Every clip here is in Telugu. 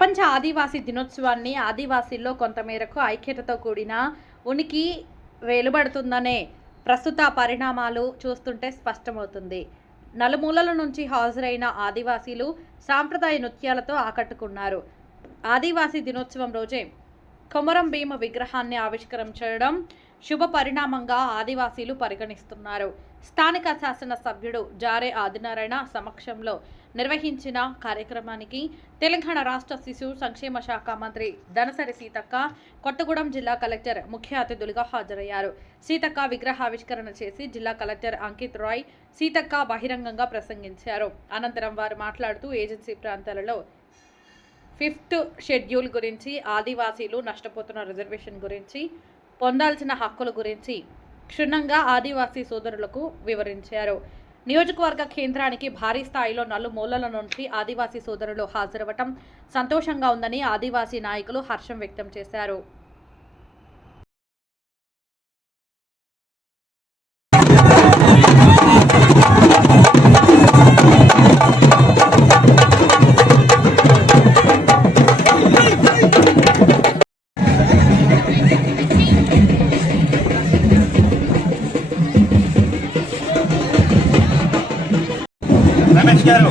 ప్రపంచ ఆదివాసీ దినోత్సవాన్ని ఆదివాసీల్లో కొంతమేరకు ఐక్యతతో కూడిన ఉనికి వెలువడుతుందనే ప్రస్తుత పరిణామాలు చూస్తుంటే స్పష్టమవుతుంది. నలుమూలల నుంచి హాజరైన ఆదివాసీలు సాంప్రదాయ నృత్యాలతో ఆకట్టుకున్నారు. ఆదివాసీ దినోత్సవం రోజే కొమరం భీమ విగ్రహాన్ని ఆవిష్కరించడం శుభ పరిణామంగా ఆదివాసీలు పరిగణిస్తున్నారు. స్థానిక శాసన సభ్యుడు జారే ఆదినారాయణ సమక్షంలో నిర్వహించిన కార్యక్రమానికి తెలంగాణ రాష్ట్ర శిశు సంక్షేమ శాఖ మంత్రి దనసరి సీతక్క, కొత్తగూడెం జిల్లా కలెక్టర్ ముఖ్య అతిథులుగా హాజరయ్యారు. సీతక్క విగ్రహావిష్కరణ చేసి జిల్లా కలెక్టర్ అంకిత్ రాయ్ సీతక్క బహిరంగంగా ప్రసంగించారు. అనంతరం వారు మాట్లాడుతూ ఏజెన్సీ ప్రాంతాలలో 5th షెడ్యూల్ గురించి, ఆదివాసీలు నష్టపోతున్న రిజర్వేషన్ గురించి, పొందాల్సిన హక్కుల గురించి క్షుణ్ణంగా ఆదివాసీ సోదరులకు వివరించారు. నియోజకవర్గ కేంద్రానికి భారీ స్థాయిలో నలుమూలల నుంచి ఆదివాసీ సోదరులు హాజరవటం సంతోషంగా ఉందని ఆదివాసీ నాయకులు హర్షం వ్యక్తం చేశారు. రమేష్ గారు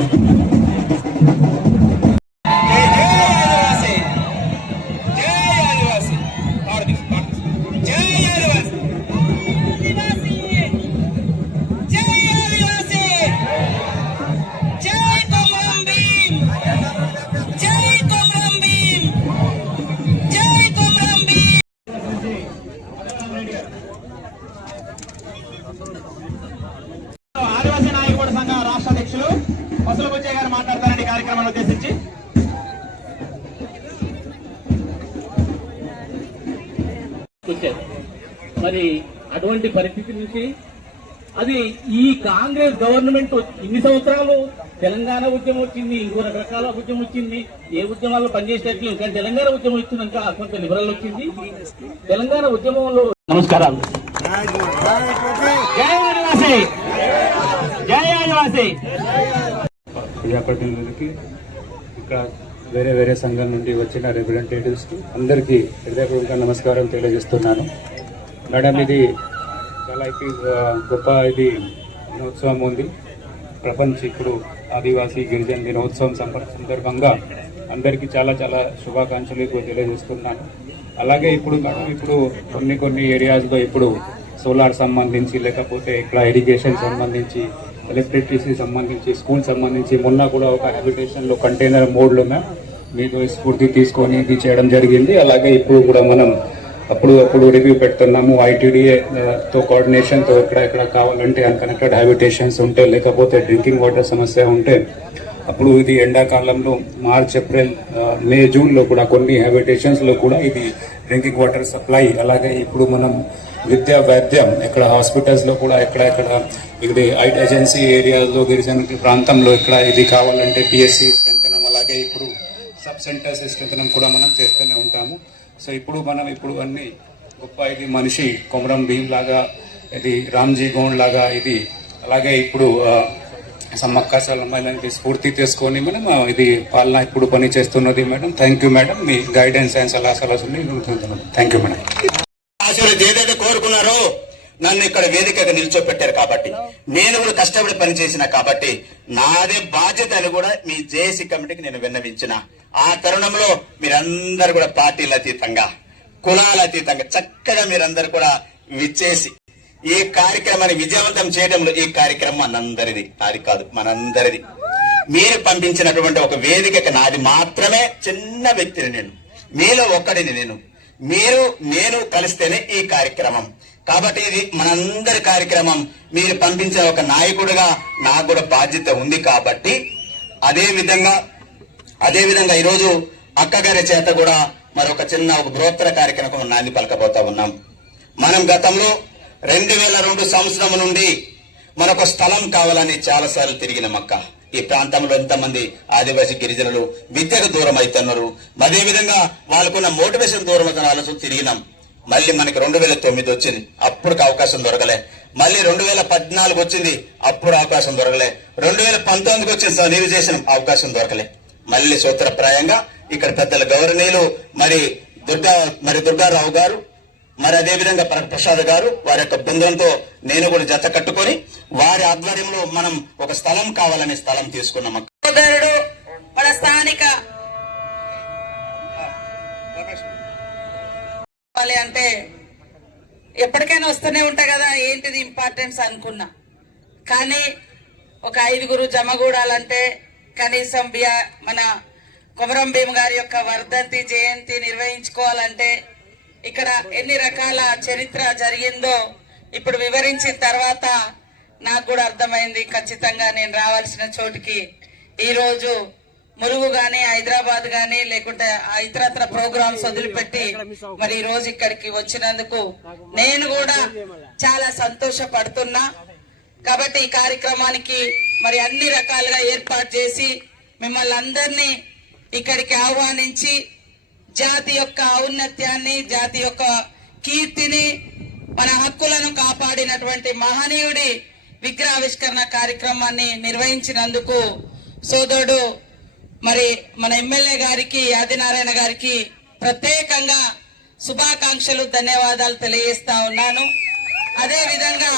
ఆదివాసీ నాయకుడు సంఘ రాష్ట్ర అధ్యక్షులు వసూలు బుచ్చయ్య గారు మాట్లాడతారని కార్యక్రమాన్ని ఉద్దేశించి. మరి అటువంటి పరిస్థితి నుంచి అది ఈ కాంగ్రెస్ గవర్నమెంట్ ఇన్ని సంవత్సరాలు తెలంగాణ ఉద్యమం వచ్చింది, ఇంకో రకరకాల ఉద్యమం వచ్చింది, ఏ ఉద్యమాల్లో పనిచేసేట్లు కానీ తెలంగాణ ఉద్యమం ఇచ్చినాక కొంత లిబరల్ వచ్చింది. తెలంగాణ ఉద్యమంలో నమస్కారాలు. జై ఆదివాసీ, జై ఆదివాసీ. ప్రజాప్రతినిధులకి, ఇక్కడ వేరే వేరే సంఘం నుండి వచ్చిన రిప్రజెంటేటివ్స్కి అందరికీ హృదయపూర్వక నమస్కారం తెలియజేస్తున్నాను. మేడం, ఇది చాలా గొప్ప దినోత్సవం ఉంది. ప్రపంచ ఇప్పుడు ఆదివాసీ గిరిజన దినోత్సవం సందర్భంగా అందరికీ చాలా చాలా శుభాకాంక్షలు తెలియజేస్తున్నాను. అలాగే ఇప్పుడు కొన్ని ఏరియాస్లో ఇప్పుడు సోలార్ సంబంధించి, లేకపోతే ఇక్కడ ఇరిగేషన్ సంబంధించి, ఎలక్ట్రిసిటీ సంబంధించి, స్కూల్ సంబంధించి మొన్న కూడా ఒక హ్యాబిటేషన్లో కంటైనర్ మోడ్లోన మీతో స్ఫూర్తి తీసుకొని ఇది చేయడం జరిగింది. అలాగే ఇప్పుడు కూడా మనం అప్పుడు రివ్యూ పెడుతున్నాము. ఐటీడీఏతో కోఆర్డినేషన్తో ఎక్కడ కావాలంటే అన్కనెక్టెడ్ హ్యాబిటేషన్స్ ఉంటే, లేకపోతే డ్రింకింగ్ వాటర్ సమస్య ఉంటే అప్పుడు ఇది ఎండాకాలంలో మార్చ్, ఏప్రిల్, మే, జూన్లో కూడా కొన్ని హ్యాబిటేషన్స్లో కూడా ఇది డ్రింకింగ్ వాటర్ సప్లై. అలాగే ఇప్పుడు మనం విద్యా వైద్యం ఇక్కడ హాస్పిటల్స్లో కూడా ఎక్కడెక్కడ ఇది ఏజెన్సీ ఏరియాలో గిరిజన ప్రాంతంలో ఇక్కడ ఇది కావాలంటే పిఎస్సి స్ట్రెంథనం, అలాగే ఇప్పుడు సబ్ సెంటర్స్ స్ట్రెంథనం కూడా మనం చేస్తూనే ఉంటాము. సో ఇప్పుడు అన్ని గొప్ప ఇది మనిషి కొమరం భీం లాగా, ఇది రామ్జీ గౌండ్ లాగా ఇది, అలాగే ఇప్పుడు సమ్మక్క సారలమ్మ స్ఫూర్తి తీసుకొని మనం ఇది పాలన ఇప్పుడు పని చేస్తున్నది మేడం. థ్యాంక్ యూ మేడం, మీ గైడెన్స్ అండ్ సలహాలు. Thank you madam. ఏదైతే కోరుకున్నారో నన్ను ఇక్కడ వేదికగా నిల్చోపెట్టారు కాబట్టి, నేను కూడా కష్టపడి పనిచేసిన కాబట్టి నాదే బాధ్యత అని కూడా మీ జేఏసీ కమిటీకి నేను విన్నవించిన. ఆ తరుణంలో మీరందరూ కూడా పార్టీల అతీతంగా, కులాల అతీతంగా చక్కగా మీరందరూ కూడా విచ్చేసి ఈ కార్యక్రమాన్ని విజయవంతం చేయడంలో ఈ కార్యక్రమం మనందరిది, అది కాదు మనందరిది. మీరు పంపించినటువంటి ఒక వేదికకి నాది మాత్రమే, చిన్న వ్యక్తిని నేను, మీలో ఒక్కడిని నేను కలిస్తేనే ఈ కార్యక్రమం. కాబట్టి ఇది మనందరి కార్యక్రమం. మీరు పంపించిన ఒక నాయకుడిగా నాకు కూడా బాధ్యత ఉంది కాబట్టి అదే విధంగా ఈరోజు అక్కగారి చేత కూడా మరొక చిన్న ఒక బృహత్తర కార్యక్రమం నాంది పలకబోతా ఉన్నాం. మనం గతంలో 2002 సంవత్సరం నుండి మనకు స్థలం కావాలని చాలాసార్లు తిరిగిన మక్క. ఈ ప్రాంతంలో ఎంతమంది ఆదివాసీ గిరిజనులు విద్యకు దూరం అవుతున్నారు, అదేవిధంగా వాళ్ళకున్న మోటివేషన్ దూరం అవుతున్న ఆలోచన తిరిగినాం. మళ్ళీ మనకి 2009 వచ్చింది, అప్పుడు అవకాశం దొరకలే. మళ్ళీ 2014 వచ్చింది, అప్పుడు అవకాశం దొరకలే. 2019కి వచ్చింది, నీరు చేసిన అవకాశం దొరకలే. మళ్ళీ సూత్రప్రాయంగా ఇక్కడ పెద్దల గౌరవనీయులు మరి దుర్గారావు గారు, మరి అదేవిధంగా ప్రసాద్ గారు వారి యొక్క బృందంతో నేను కూడా జత కట్టుకొని వారి ఆధ్వర్యంలో మనం ఒక స్థలం కావాలని స్థలం తీసుకున్నాం. సోదరుడు మన స్థానిక అంటే ఎప్పటికైనా వస్తూనే ఉంటాయి కదా, ఏంటిది ఇంపార్టెన్స్ అనుకున్నా. కానీ ఒక 5గురు జమగూడాలంటే కనీసం మన కొమరం భీమ్ గారి యొక్క వర్ధంతి జయంతి నిర్వహించుకోవాలంటే ఇక్కడ ఎన్ని రకాల చరిత్ర జరిగిందో ఇప్పుడు వివరించిన తర్వాత నాకు కూడా అర్థమైంది. ఖచ్చితంగా నేను రావాల్సిన చోటుకి ఈరోజు ములుగు గాని, హైదరాబాద్ గాని, లేకుంటే ఇతరత్ర ప్రోగ్రామ్స్ వదిలిపెట్టి మరి ఈ రోజు ఇక్కడికి వచ్చినందుకు నేను కూడా చాలా సంతోషపడుతున్నా. కాబట్టి ఈ కార్యక్రమానికి మరి అన్ని రకాలుగా ఏర్పాటు చేసి మిమ్మల్ని అందరినీ ఇక్కడికి ఆహ్వానించి జాతి యొక్క ఔన్నత్యాన్ని, జాతి యొక్క కీర్తిని, మన హక్కులను కాపాడినటువంటి మహనీయుడి విగ్రహావిష్కరణ కార్యక్రమాన్ని నిర్వహించినందుకు సోదరుడు మరి మన ఎమ్మెల్యే గారికి, ఆదినారాయణ గారికి ప్రత్యేకంగా శుభాకాంక్షలు, ధన్యవాదాలు తెలియజేస్తా ఉన్నాను. అదే విధంగా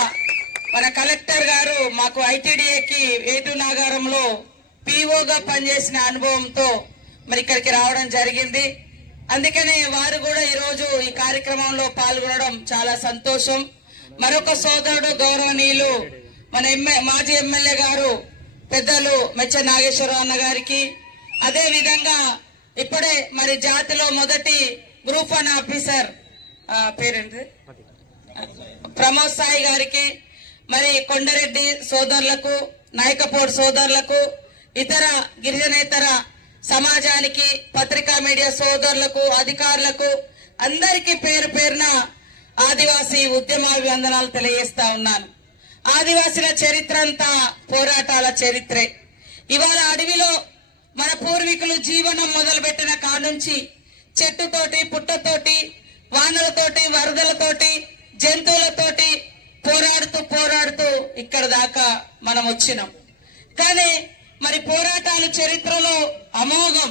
మన కలెక్టర్ గారు మాకు ఐటీడీఏకి ఏటు నాగారంలో పీఓగా పనిచేసిన అనుభవంతో మరి ఇక్కడికి రావడం జరిగింది. అందుకనే వారు కూడా ఈరోజు ఈ కార్యక్రమంలో పాల్గొనడం చాలా సంతోషం. మరొక సోదరుడు గౌరవనీయులు మన మాజీ ఎమ్మెల్యే గారు పెద్దలు మెచ్చ నాగేశ్వరరావు అన్న గారికి, అదే విధంగా ఇప్పుడే మరి జాతిలో మొదటి గ్రూప్ 1 ఆఫీసర్ పేరేంటి ప్రమోద్ సాయి గారికి, మరి కొండరెడ్డి సోదరులకు, నాయకపోడు సోదరులకు, ఇతర గిరిజనేతర సమాజానికి, పత్రికా మీడియా సోదరులకు, అధికారులకు అందరికీ పేరు పేరున ఆదివాసీ ఉద్యమాభివందనాలు తెలియజేస్తా ఉన్నాను. ఆదివాసీల చరిత్ర అంతా పోరాటాల చరిత్రే. ఇవాళ అడవిలో మన పూర్వీకులు జీవనం మొదలుపెట్టిన కానుంచి చెట్టుతోటి, పుట్టతోటి, వానలతోటి, వరదలతోటి, జంతువులతోటి పోరాడుతూ ఇక్కడ దాకా మనం వచ్చినాం. కానీ మరి పోరాటాలు చరిత్రలో అమోఘం.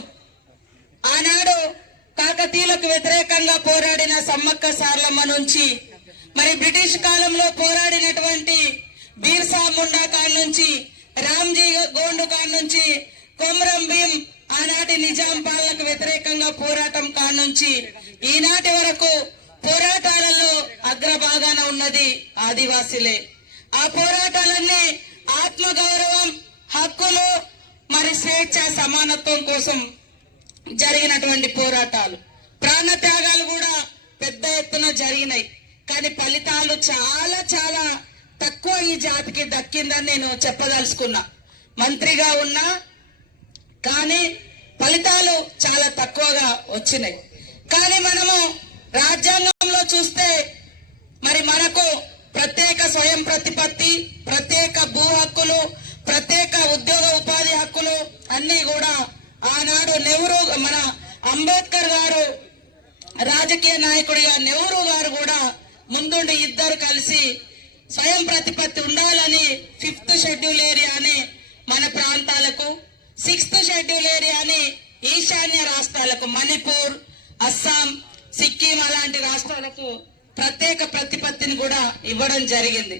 ఆనాడు కాకతీయులకు వ్యతిరేకంగా పోరాడిన సమ్మక్క సార్లమ్మ నుంచి, మరి బ్రిటిష్ కాలంలో పోరాడినటువంటి బీర్సా ముండా కాడ నుంచి, రామ్జీ గోండు కాడ నుంచి, కొమరం భీం ఆనాటి నిజాం పాలనకు వ్యతిరేకంగా పోరాటం కాడ నుంచి ఈనాటి వరకు పోరాటాలలో అగ్రభాగాన ఉన్నది ఆదివాసీలే. ఆ పోరాటాలన్నీ ఆత్మగౌరవం, హక్కులు, మరి స్వేచ్ఛ, సమానత్వం కోసం జరిగినటువంటి పోరాటాలు. ప్రాణ త్యాగాలు కూడా పెద్ద ఎత్తున జరిగినాయి. కానీ ఫలితాలు చాలా చాలా తక్కువ ఈ జాతికి దక్కిందని నేను చెప్పదలుచుకున్నా. మంత్రిగా ఉన్నా కానీ ఫలితాలు చాలా తక్కువగా వచ్చినాయి. కానీ మనము రాజ్యాంగంలో చూస్తే మరి మనకు ప్రత్యేక స్వయం ప్రతిపత్తి, ప్రత్యేక భూ హక్కులు, ప్రత్యేక ఉద్యోగ ఉపాధి హక్కులు అన్ని కూడా ఆనాడు నెహ్రూ, మన అంబేద్కర్ గారు రాజకీయ నాయకుడిగా నెహ్రూ గారు కూడా ముందుండి ఇద్దరు కలిసి స్వయం ప్రతిపత్తి ఉండాలని 5th షెడ్యూల్ ఏరియా అని మన ప్రాంతాలకు, 6th షెడ్యూల్ ఏరియా అని ఈశాన్య రాష్ట్రాలకు, మణిపూర్, అస్సాం, సిక్కిం అలాంటి రాష్ట్రాలకు ప్రత్యేక ప్రతిపత్తిని కూడా ఇవ్వడం జరిగింది.